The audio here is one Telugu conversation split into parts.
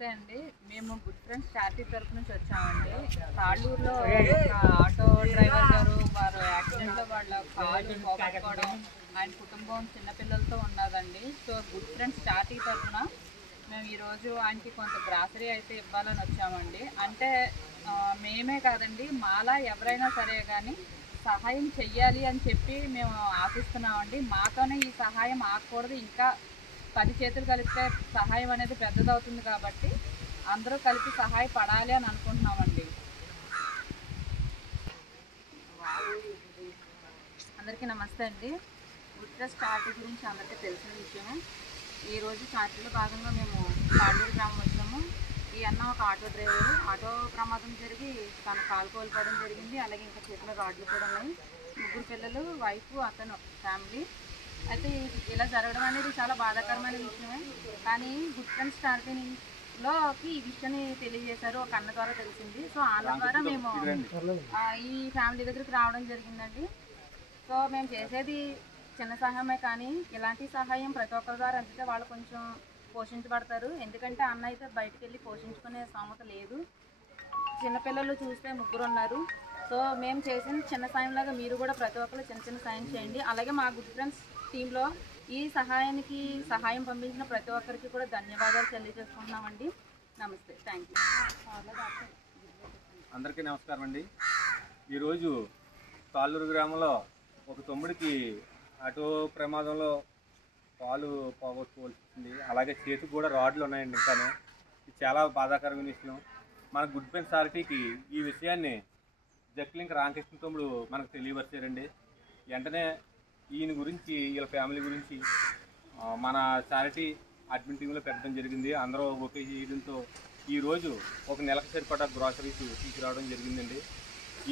నమస్తే అండి. మేము గుడ్ ఫ్రెండ్స్ చారిటీ తరపు నుంచి వచ్చామండి. తాళ్ళూరులో ఆటో డ్రైవర్ గారు వారు యాక్సిడెంట్లో వాళ్ళ కాలు పోగొట్టుకోవడం, ఆయన కుటుంబం చిన్నపిల్లలతో ఉన్నదండి. సో గుడ్ ఫ్రెండ్స్ చారిటీ తరఫున మేము ఈరోజు ఆయనకి కొంత గ్రాసరీ అయితే ఇవ్వాలని వచ్చామండి. అంటే మేమే కాదండి, మాలా ఎవరైనా సరే కానీ సహాయం చెయ్యాలి అని చెప్పి మేము ఆశిస్తున్నామండి. మాతోనే ఈ సహాయం ఆగకూడదు, ఇంకా 10 చేతులు కలిపితే సహాయం అనేది పెద్దదవుతుంది కాబట్టి అందరూ కలిపి సహాయపడాలి అని అనుకుంటున్నామండి. అందరికీ నమస్తే అండి. గుడ్ ఫ్రెండ్స్ చారిటీ గురించి అందరికీ తెలిసిన విషయమే. ఈరోజు చారిటీలో భాగంగా మేము తాళ్ళూరు గ్రామం వచ్చాము. ఈ అన్న ఒక ఆటో డ్రైవరు. ఆటో ప్రమాదం జరిగి తన కాలు కోల్పోవడం జరిగింది. అలాగే ఇంకా చేతిలో రాడ్లు కూడా ఉన్నాయి. 3 పిల్లలు, వైఫ్, అతను ఫ్యామిలీ. అయితే ఇలా జరగడం అనేది చాలా బాధాకరమైన విషయమే. కానీ గుడ్ ఫ్రెండ్స్ చారిటీలోకి ఈ విషయాన్ని తెలియజేశారు, ఒక అన్న ద్వారా తెలిసింది. సో అన్న ద్వారా మేము ఈ ఫ్యామిలీ దగ్గరికి రావడం జరిగిందండి. సో మేము చేసేది చిన్న సహాయమే, కానీ ఇలాంటి సహాయం ప్రతి ఒక్కరి ద్వారా అందితే వాళ్ళు కొంచెం పోషించబడతారు. ఎందుకంటే అన్న అయితే బయటకు వెళ్ళి పోషించుకునే స్తోమత లేదు. చిన్నపిల్లలు చూస్తే 3 ఉన్నారు. సో మేము చేసిన చిన్న సాయంలాగా మీరు కూడా ప్రతి ఒక్కరు చిన్న చిన్న సాయం చేయండి. అలాగే మా గుడ్ ఫ్రెండ్స్ టీంలో ఈ సహాయం పంపించిన ప్రతి ఒక్కరికి కూడా ధన్యవాదాలు తెలియజేసుకుంటున్నామండి. నమస్తే, థ్యాంక్ యూ. అందరికీ నమస్కారం అండి. ఈరోజు తాళ్ళూరు గ్రామంలో ఒక తమ్ముడికి ఆటో ప్రమాదంలో కాలు పోగొట్టుకోవాల్సింది. అలాగే చేతికి కూడా రాడ్లు ఉన్నాయండి. ఇంకానే ఇది చాలా బాధాకరమైన విషయం. మన గుడ్ ఫ్రెండ్స్ చారిటీకి ఈ విషయాన్ని జక్లింక్ రామకృష్ణ తమ్ముడు మనకు తెలియపరిచారండి. వెంటనే ఈయన గురించి, వీళ్ళ ఫ్యామిలీ గురించి మన చారిటీ అడ్మిన్ టీంలో పెట్టడం జరిగింది. అందరూ ఒకే చేయడంతో ఈరోజు ఒక నెలకు సరిపడా గ్రాసరీస్ తీసుకురావడం జరిగిందండి.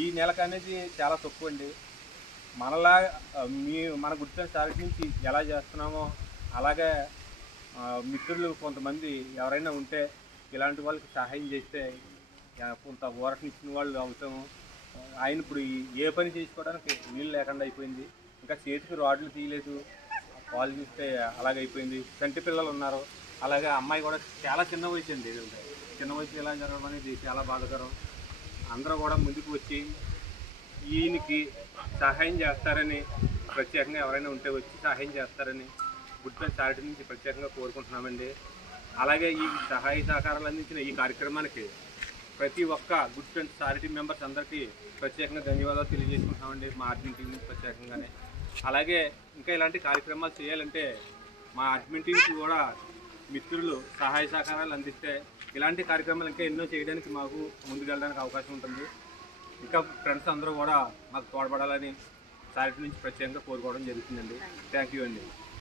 ఈ నెలకు అనేది చాలా తక్కువ అండి. మనలా మన గుడ్ ఫ్రెండ్స్ చారిటీ నుంచి ఎలా చేస్తున్నామో అలాగే మిత్రులు కొంతమంది ఎవరైనా ఉంటే ఇలాంటి వాళ్ళకి సహాయం చేస్తే కొంత ఊరటనిచ్చిన వాళ్ళు అవుతాము. ఆయన ఇప్పుడు ఏ పని చేసుకోవడానికి వీలు లేకుండా అయిపోయింది. ఇంకా చేతికి రాడ్లు తీయలేదు, కాలు చూస్తే అలాగైపోయింది. చంటి పిల్లలు ఉన్నారు. అలాగే అమ్మాయి కూడా చాలా చిన్న వయసు అండి. చిన్న వయసు ఇలా జరగడం అనేది చాలా బాధాకరం. అందరూ కూడా ముందుకు వచ్చి ఈయనకి సహాయం చేస్తారని, ప్రత్యేకంగా ఎవరైనా ఉంటే వచ్చి సహాయం చేస్తారని గుడ్ ఫ్రెండ్స్ చారిటీ నుంచి ప్రత్యేకంగా కోరుకుంటున్నామండి. అలాగే ఈ సహాయ సహకారాలు అందించిన ఈ కార్యక్రమానికి ప్రతి ఒక్క గుడ్ ఫ్రెండ్స్ చారిటీ మెంబర్స్ అందరికీ ప్రత్యేకంగా ధన్యవాదాలు తెలియజేసుకుంటున్నామండి, మా అడ్మిన్ టీం నుంచి ప్రత్యేకంగానే. అలాగే ఇంకా ఇలాంటి కార్యక్రమాలు చేయాలంటే మా అడ్మిన్ టీంకి కూడా మిత్రులు సహాయ సహకారాలు అందిస్తే ఇలాంటి కార్యక్రమాలు ఇంకా ఎన్నో చేయడానికి మాకు ముందుకెళ్ళడానికి అవకాశం ఉంటుంది. ఇంకా ఫ్రెండ్స్ అందరూ కూడా మాకు తోడ్పడాలని చారిటీ నుంచి ప్రత్యేకంగా కోరుకోవడం జరుగుతుందండి. థ్యాంక్ యూ అండి.